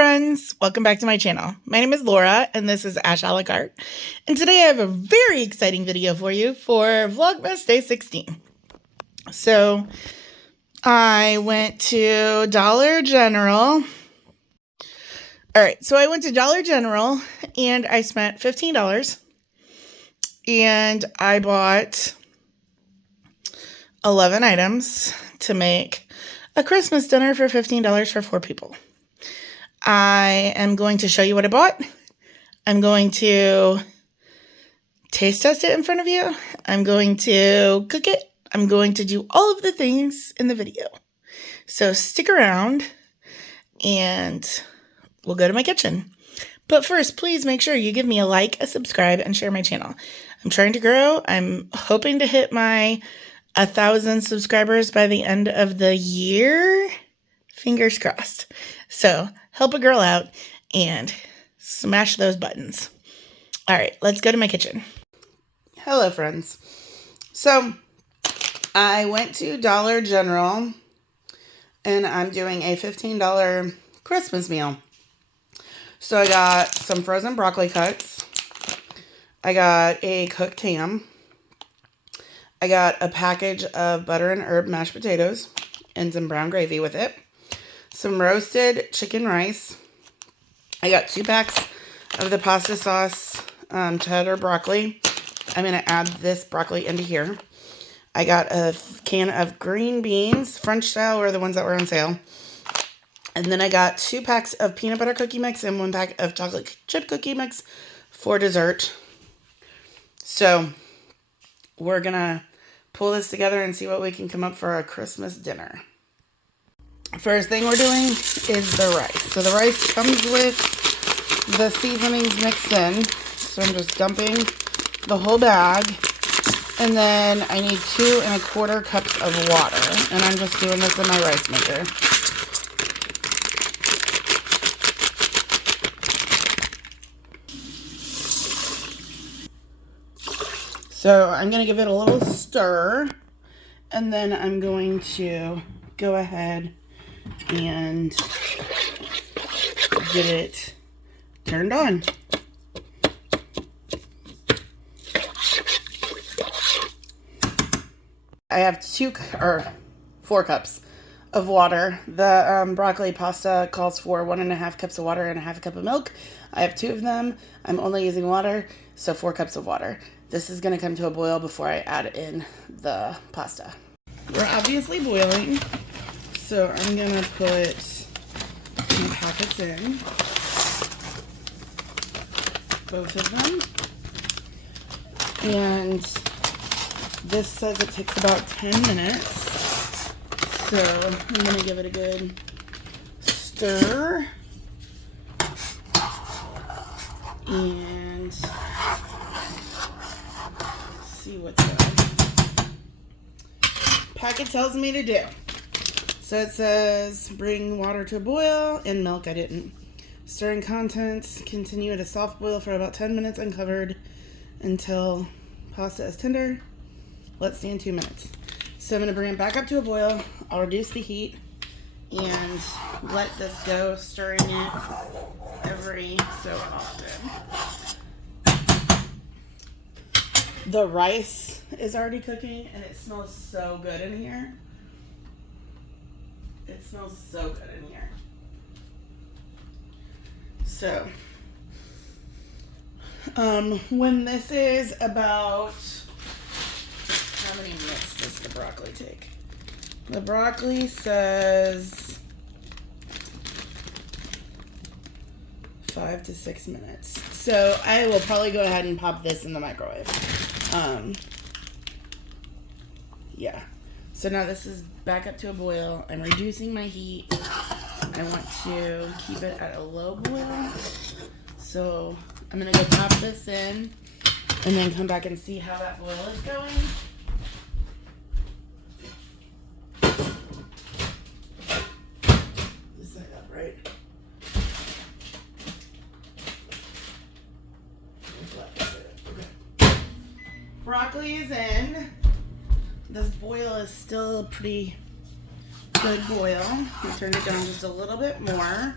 friends, welcome back to my channel. My name is Laura and this is Ashalacarte. And today I have a very exciting video for you for Vlogmas Day 16. So I went to Dollar General. Alright, so I went to Dollar General and I spent $15 and I bought 11 items to make a Christmas dinner for $15 for 4 people. I am going to show you what I bought. I'm going to taste test it in front of you. I'm going to cook it. I'm going to do all of the things in the video. So stick around and we'll go to my kitchen. But first, please make sure you give me a like, a subscribe, and share my channel. I'm trying to grow. I'm hoping to hit my 1,000 subscribers by the end of the year. Fingers crossed. So help a girl out and smash those buttons. All right, let's go to my kitchen. Hello, friends. So I went to Dollar General and I'm doing a $15 Christmas meal. So I got some frozen broccoli cuts. I got a cooked ham. I got a package of butter and herb mashed potatoes and some brown gravy with it. Some roasted chicken rice. I got 2 packs of the pasta sauce cheddar broccoli. I'm going to add this broccoli into here. I got a can of green beans, French style, or the ones that were on sale. And then I got 2 packs of peanut butter cookie mix and 1 pack of chocolate chip cookie mix for dessert. So we're going to pull this together and see what we can come up for our Christmas dinner. First thing we're doing is the rice. So the rice comes with the seasonings mixed in. So I'm just dumping the whole bag. And then I need 2 1/4 cups of water. And I'm just doing this in my rice maker. So I'm going to give it a little stir. And then I'm going to go ahead and get it turned on. I have 4 cups of water. The broccoli pasta calls for 1.5 cups of water and 1/2 cup of milk. I have 2 of them. I'm only using water, so 4 cups of water. This is going to come to a boil before I add in the pasta. We're obviously boiling. So I'm going to put some packets in, both of them, and this says it takes about 10 minutes, so I'm going to give it a good stir, and see what the packet tells me to do. So it says, bring water to a boil, and milk I didn't. Stirring contents, continue at a soft boil for about 10 minutes uncovered until pasta is tender. Let stand 2 minutes. So I'm going to bring it back up to a boil. I'll reduce the heat and let this go, stirring it every so often. The rice is already cooking and it smells so good in here. It smells so good in here. So, when this is about, how many minutes does the broccoli take? The broccoli says 5 to 6 minutes. So I will probably go ahead and pop this in the microwave. Yeah. So now this is back up to a boil. I'm reducing my heat. I want to keep it at a low boil. So I'm going to go pop this in and then come back and see how that boil is going. This side up, right? Okay. Broccoli is in. This boil is still a pretty good boil. I'll turn it down just a little bit more.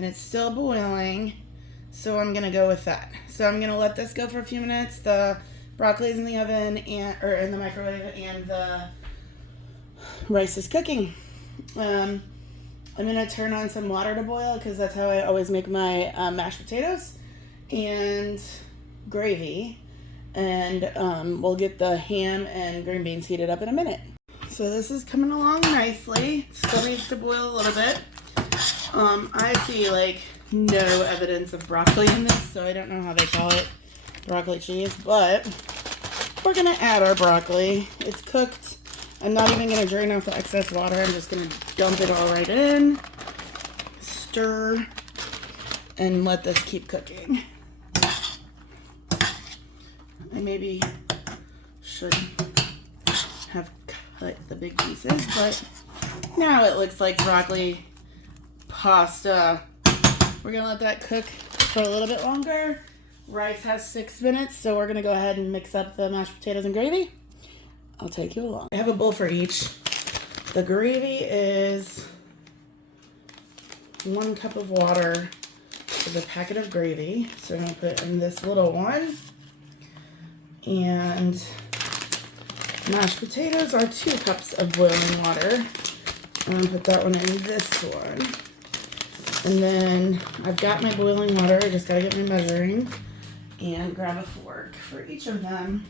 and it's still boiling, so I'm gonna go with that. So I'm gonna let this go for a few minutes. The broccoli's in the oven or in the microwave, and the rice is cooking. I'm gonna turn on some water to boil because that's how I always make my mashed potatoes and gravy, and we'll get the ham and green beans heated up in a minute. So this is coming along nicely. Still needs to boil a little bit. I see like no evidence of broccoli in this, so I don't know how they call it broccoli cheese, but we're gonna add our broccoli. It's cooked. I'm not even gonna drain off the excess water. I'm just gonna dump it all right in, stir, and let this keep cooking. I maybe should have cut the big pieces, but now it looks like broccoli pasta. We're gonna let that cook for a little bit longer. Rice has 6 minutes, so we're gonna go ahead and mix up the mashed potatoes and gravy. I'll take you along. I have a bowl for each. The gravy is 1 cup of water for the packet of gravy. So I'm gonna put in this little one. And mashed potatoes are 2 cups of boiling water. I'm gonna put that one in this one. And then I've got my boiling water. I just gotta get my measuring and grab a fork for each of them.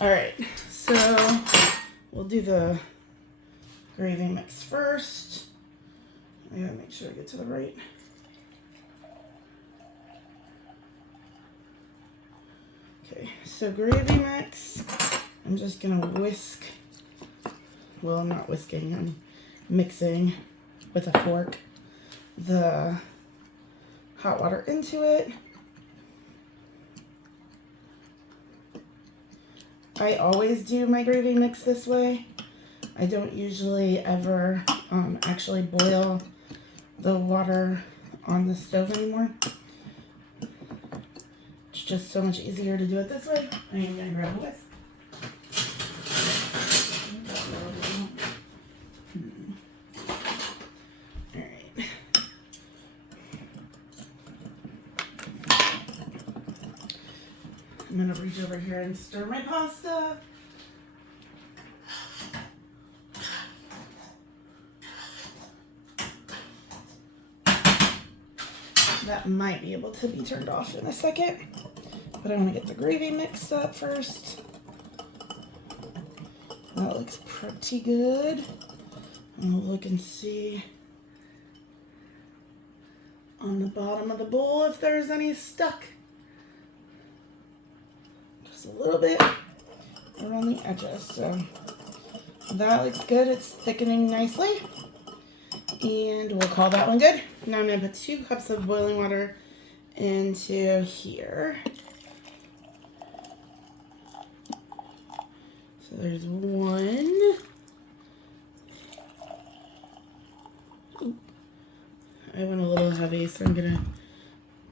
All right, so we'll do the gravy mix first. I gotta make sure I get to the right. Okay, so gravy mix. I'm just gonna whisk. Well, I'm not whisking, I'm mixing with a fork the hot water into it. I always do my gravy mix this way. I don't usually ever actually boil the water on the stove anymore. It's just so much easier to do it this way. I am gonna grab a whisk. Alright. I'm gonna reach over here and stir my pasta. That might be able to be turned off in a second, but I want to get the gravy mixed up first. That looks pretty good. I'll look and see on the bottom of the bowl if there's any stuck. Just a little bit around the edges. So that looks good. It's thickening nicely. And we'll call that one good. Now I'm going to put 2 cups of boiling water into here. So there's 1. Ooh. I went a little heavy, so I'm going to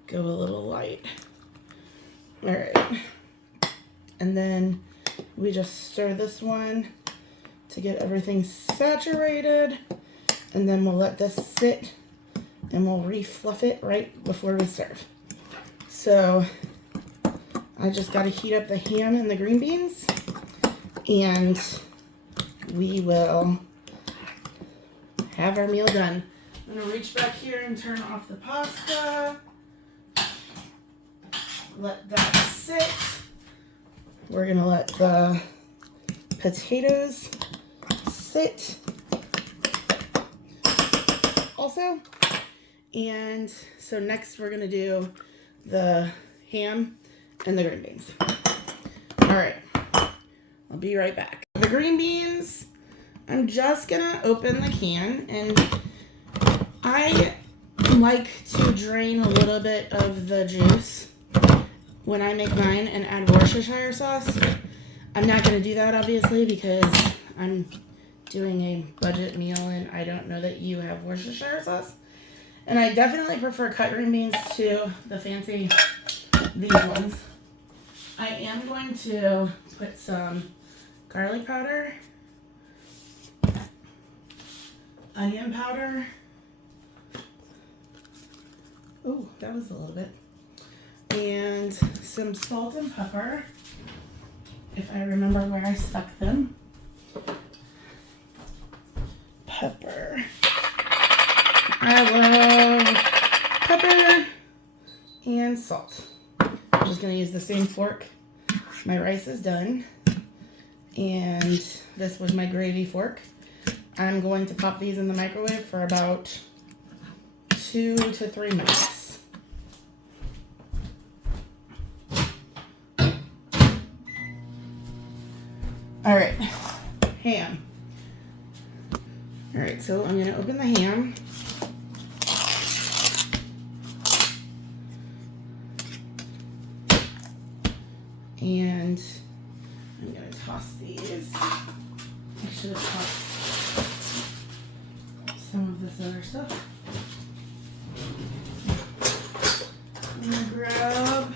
go a little light. All right. And then we just stir this one to get everything saturated. And then we'll let this sit and we'll refluff it right before we serve. So I just got to heat up the ham and the green beans, and we will have our meal done. I'm going to reach back here and turn off the pasta. Let that sit. We're going to let the potatoes sit also. And so next we're gonna do the ham and the green beans. All right, I'll be right back. The green beans, I'm just gonna open the can, and I like to drain a little bit of the juice when I make mine and add Worcestershire sauce. I'm not gonna do that obviously because I'm doing a budget meal and I don't know that you have Worcestershire sauce. And I definitely prefer cut green beans to the fancy, these ones. I am going to put some garlic powder onion powder. Oh, that was a little bit. And some salt and pepper, if I remember where I stuck them. Pepper. I love pepper and salt. I'm just going to use the same fork. My rice is done. And this was my gravy fork. I'm going to pop these in the microwave for about 2 to 3 minutes. All right, ham. All right, so I'm gonna open the ham. And I'm gonna toss these. I should have tossed some of this other stuff. I'm gonna grab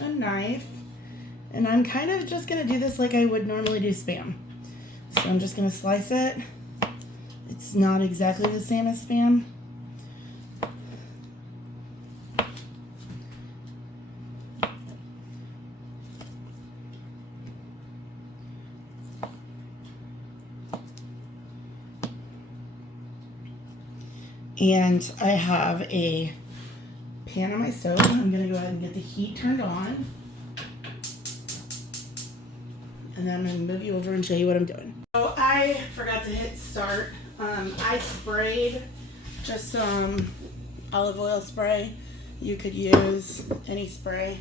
a knife, and I'm kind of just gonna do this like I would normally do Spam. So I'm just gonna slice it. It's not exactly the same as Spam. And I have a pan on my stove. I'm gonna go ahead and get the heat turned on. And then I'm gonna move you over and show you what I'm doing. So I forgot to hit start. I sprayed just some olive oil spray. You could use any spray.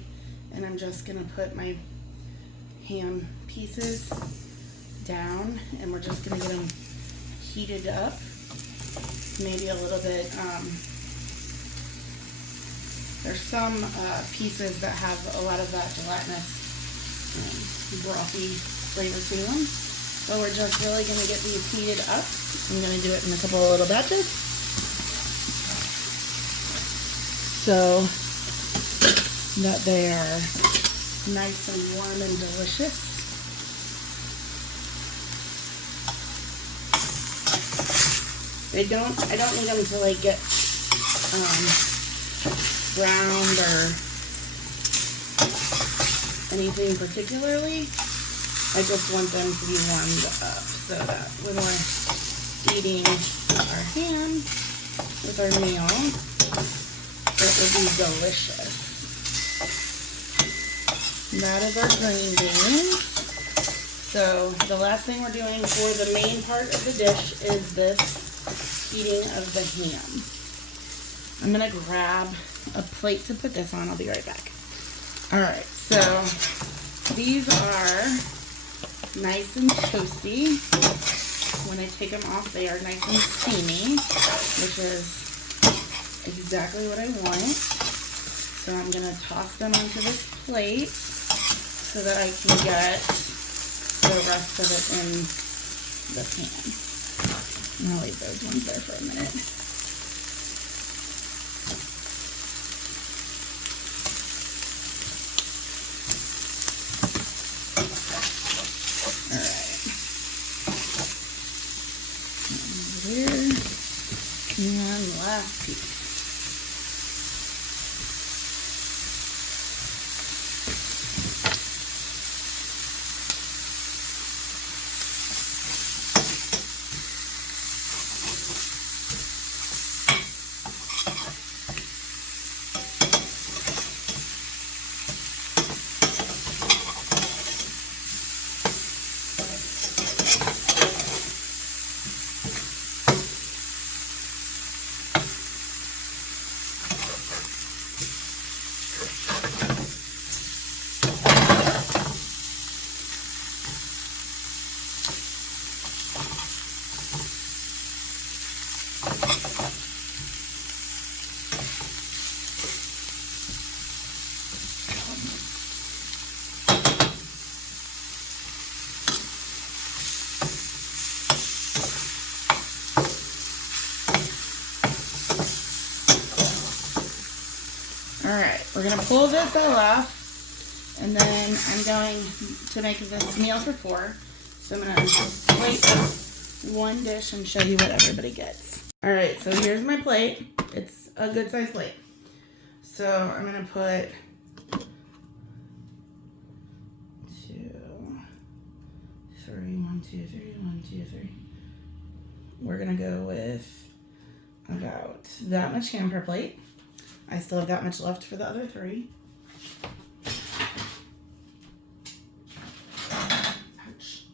And I'm just gonna put my ham pieces down, and we're just gonna get them heated up. Maybe a little bit, there's some pieces that have a lot of that gelatinous brothy flavor to them. But we're just really going to get these heated up. I'm going to do it in a couple of little batches. So that they are nice and warm and delicious. I don't need them to like get browned or anything particularly. I just want them to be warmed up so that when we're eating our ham with our meal, it will be delicious. That is our green beans. So the last thing we're doing for the main part of the dish is this heating of the ham. I'm gonna grab a plate to put this on. I'll be right back. All right, so these are nice and toasty. When I take them off, they are nice and steamy, which is exactly what I want. So I'm gonna toss them onto this plate so that I can get the rest of it in the pan. I'm gonna leave those ones there for a minute. Alright. Over there. And last piece. Alright, we're going to pull this all off, and then I'm going to make this meal for 4. So I'm going to plate one dish and show you what everybody gets. All right, so here's my plate. It's a good size plate. So I'm gonna put 2, 3, 1, 2, 3, 1, 2, 3. We're gonna go with about that much ham per plate. I still have that much left for the other 3. Ouch.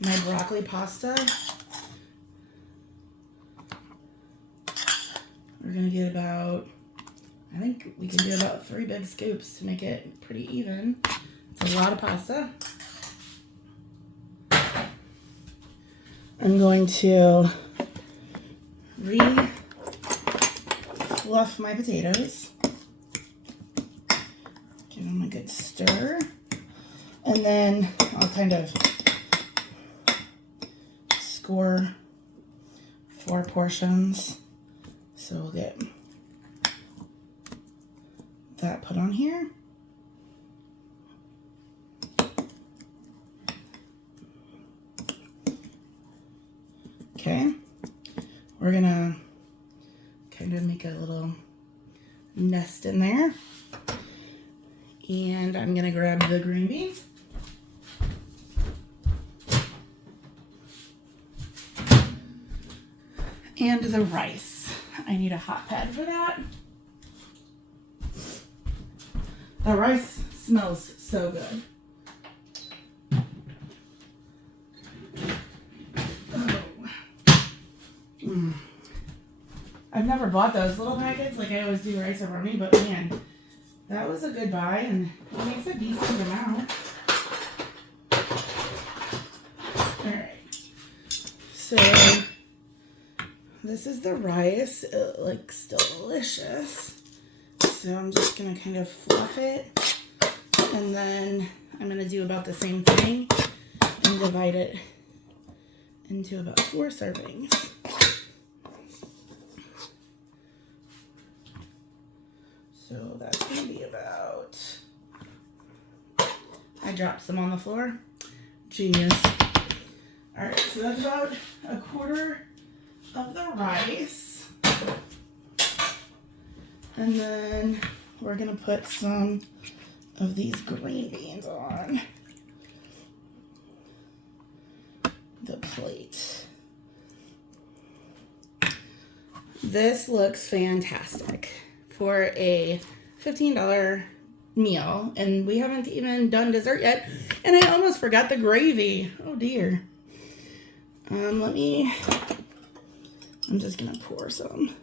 My broccoli pasta. We're gonna get about, I think we can do about 3 big scoops to make it pretty even. It's a lot of pasta. I'm going to fluff my potatoes. Give them a good stir. And then I'll kind of score 4 portions. So we'll get that put on here. Okay. We're gonna kind of make a little nest in there. And I'm gonna grab the green beans. And the rice. I need a hot pad for that. The rice smells so good. I've never bought those little packets like I always do rice roni, but man, that was a good buy and it makes a decent amount. Alright, so this is the rice. It looks delicious. So I'm just gonna kind of fluff it and then I'm gonna do about the same thing and divide it into about 4 servings. So that's going to be about, I dropped some on the floor. Genius. All right, so that's about 1/4 of the rice. And then we're going to put some of these green beans on the plate. This looks fantastic for a $15 meal, and we haven't even done dessert yet, and I almost forgot the gravy. Oh dear. I'm just gonna pour some.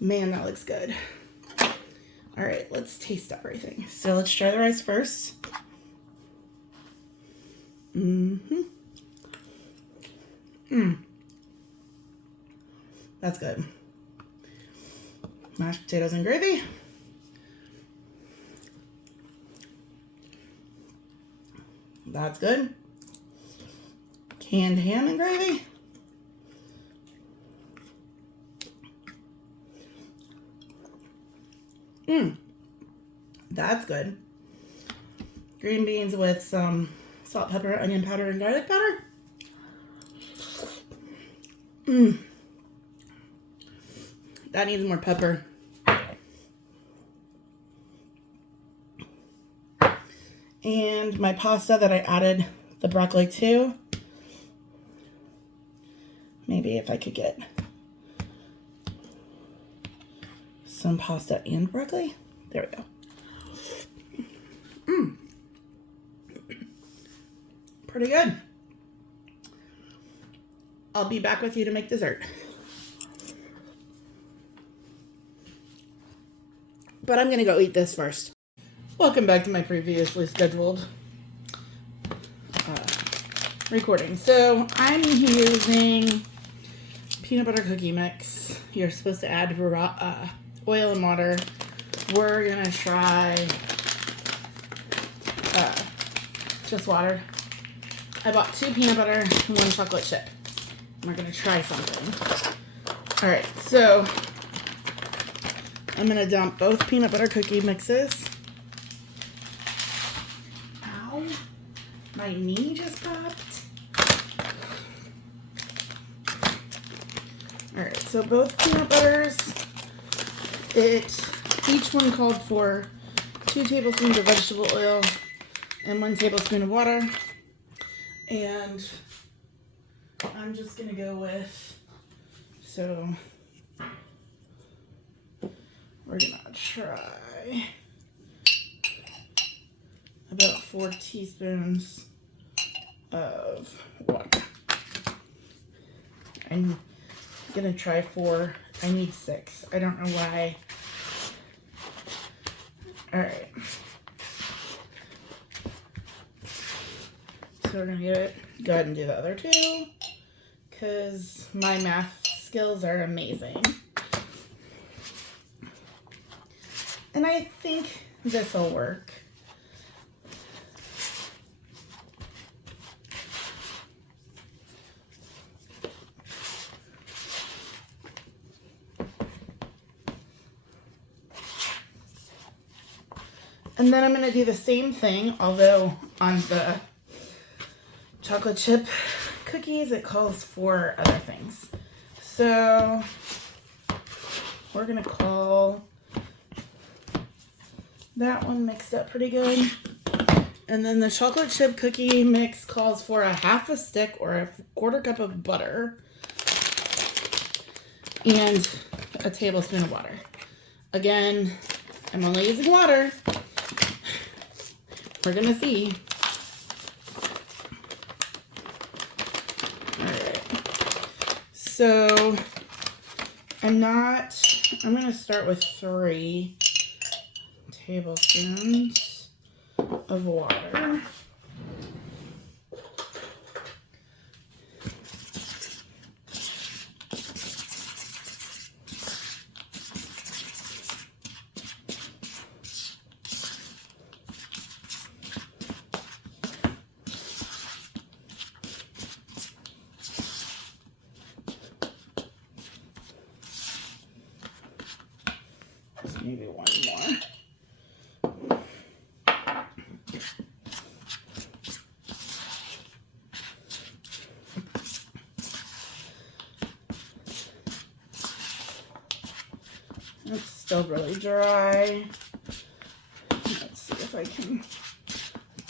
Man, that looks good. All right, let's taste everything. So let's try the rice first. That's good. Mashed potatoes and gravy. That's good. Canned ham and gravy. That's good. Green beans with some salt, pepper, onion powder, and garlic powder. That needs more pepper. And my pasta that I added the broccoli to. Maybe if I could get some pasta and broccoli. There we go. Pretty good. I'll be back with you to make dessert. But I'm gonna go eat this first. Welcome back to my previously scheduled recording. So I'm using peanut butter cookie mix. You're supposed to add oil and water. We're gonna try just water. I bought 2 peanut butter and 1 chocolate chip. We're gonna try something. All right, so I'm going to dump both peanut butter cookie mixes. Ow, my knee just popped. Alright, so both peanut butters, each one called for 2 tablespoons of vegetable oil and 1 tablespoon of water. And I'm just going to go with, so we're going to try about 4 teaspoons of water. I'm going to try 4. I need 6. I don't know why. All right. So we're going to go ahead and do the other 2 because my math skills are amazing. And I think this will work. And then I'm going to do the same thing, although on the chocolate chip cookies, it calls for other things. So we're going to call that one mixed up pretty good. And then the chocolate chip cookie mix calls for a 1/2 stick or a 1/4 cup of butter and a tablespoon of water. Again, I'm only using water. We're gonna see. All right. So I'm gonna start with 3 tablespoons of water. Maybe 1 more. It's still really dry. Let's see if I can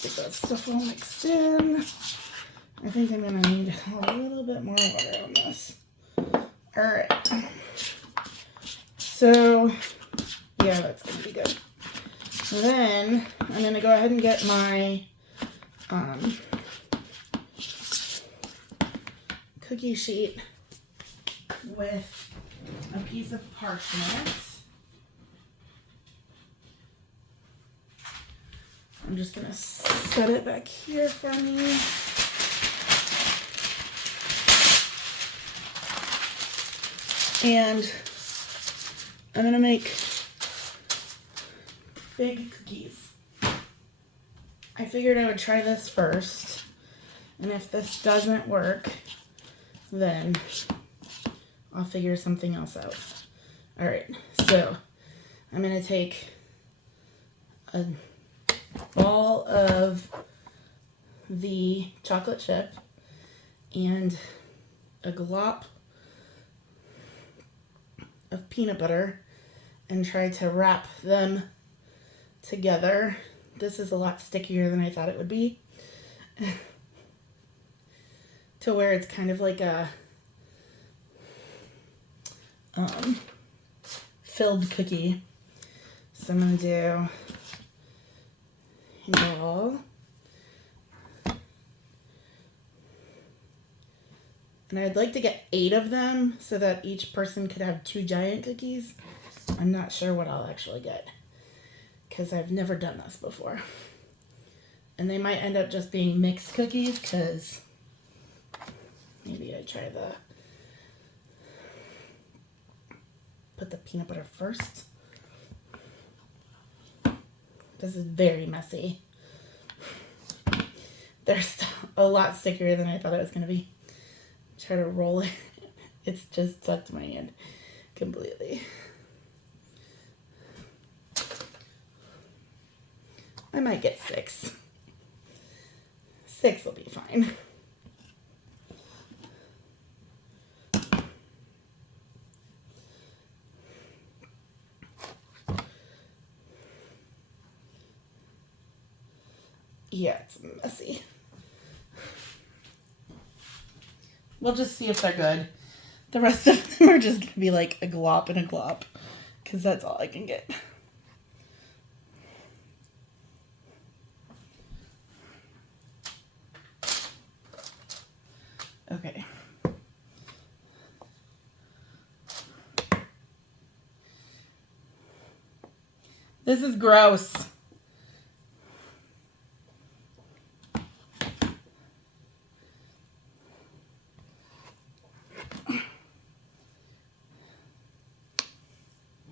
get that stuff all mixed in. I think I'm gonna need a little bit more water on this. All right. So yeah, that's gonna be good. Then I'm gonna go ahead and get my cookie sheet with a piece of parchment. I'm just gonna set it back here for me. And I'm gonna make big cookies. I figured I would try this first, and if this doesn't work, then I'll figure something else out. All right, so I'm gonna take a ball of the chocolate chip and a glop of peanut butter and try to wrap them together. This is a lot stickier than I thought it would be. To where it's kind of like a filled cookie. So I'm gonna do a ball. And I'd like to get 8 of them so that each person could have 2 giant cookies. I'm not sure what I'll actually get because I've never done this before. And they might end up just being mixed cookies because maybe I try put the peanut butter first. This is very messy. They're a lot stickier than I thought it was going to be. Try to roll it. It's just stuck to my hand completely. I might get 6. 6 will be fine. Yeah, it's messy. We'll just see if they're good. The rest of them are just going to be like a glop and a glop, because that's all I can get. Okay. This is gross.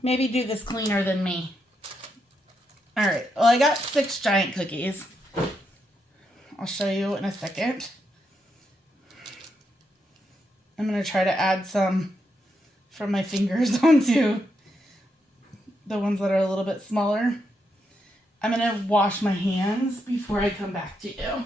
Maybe do this cleaner than me. All right. Well, I got 6 giant cookies. I'll show you in a second. I'm going to try to add some from my fingers onto the ones that are a little bit smaller. I'm going to wash my hands before I come back to you.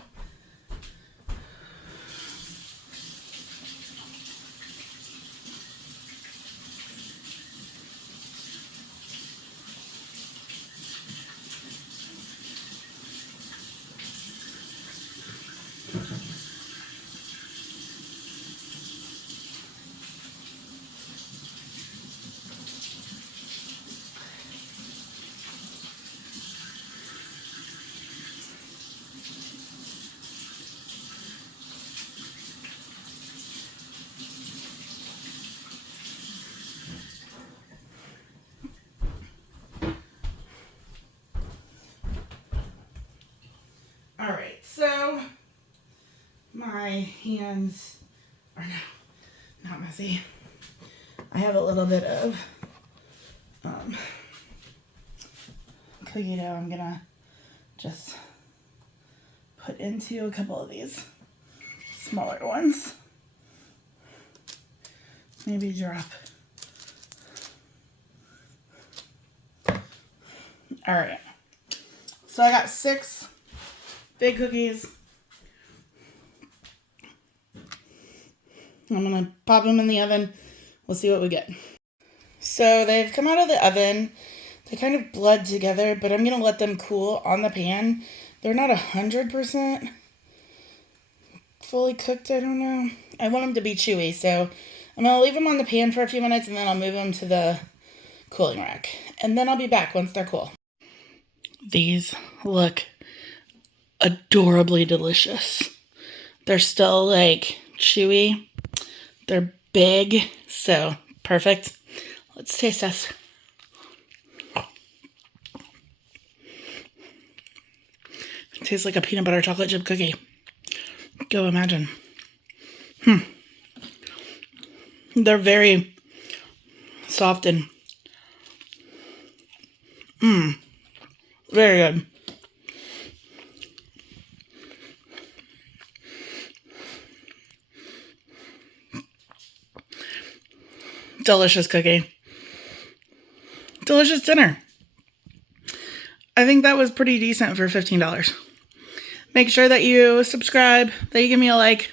All right, so my hands are now not messy. I have a little bit of cookie dough I'm gonna just put into a couple of these smaller ones. Maybe drop. All right, so I got 6 big cookies. I'm going to pop them in the oven. We'll see what we get. So they've come out of the oven. They kind of bled together, but I'm going to let them cool on the pan. They're not 100% fully cooked, I don't know. I want them to be chewy, so I'm going to leave them on the pan for a few minutes, and then I'll move them to the cooling rack. And then I'll be back once they're cool. These look adorably delicious. They're still like chewy. They're big, so perfect. Let's taste this. It tastes like a peanut butter chocolate chip cookie. Go imagine. They're very soft and very good. Delicious cookie. Delicious dinner. I think that was pretty decent for $15. Make sure that you subscribe, that you give me a like,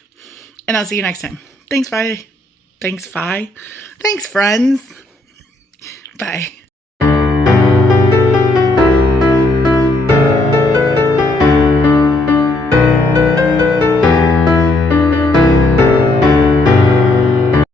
and I'll see you next time. Thanks, bye. Thanks, friends. Bye.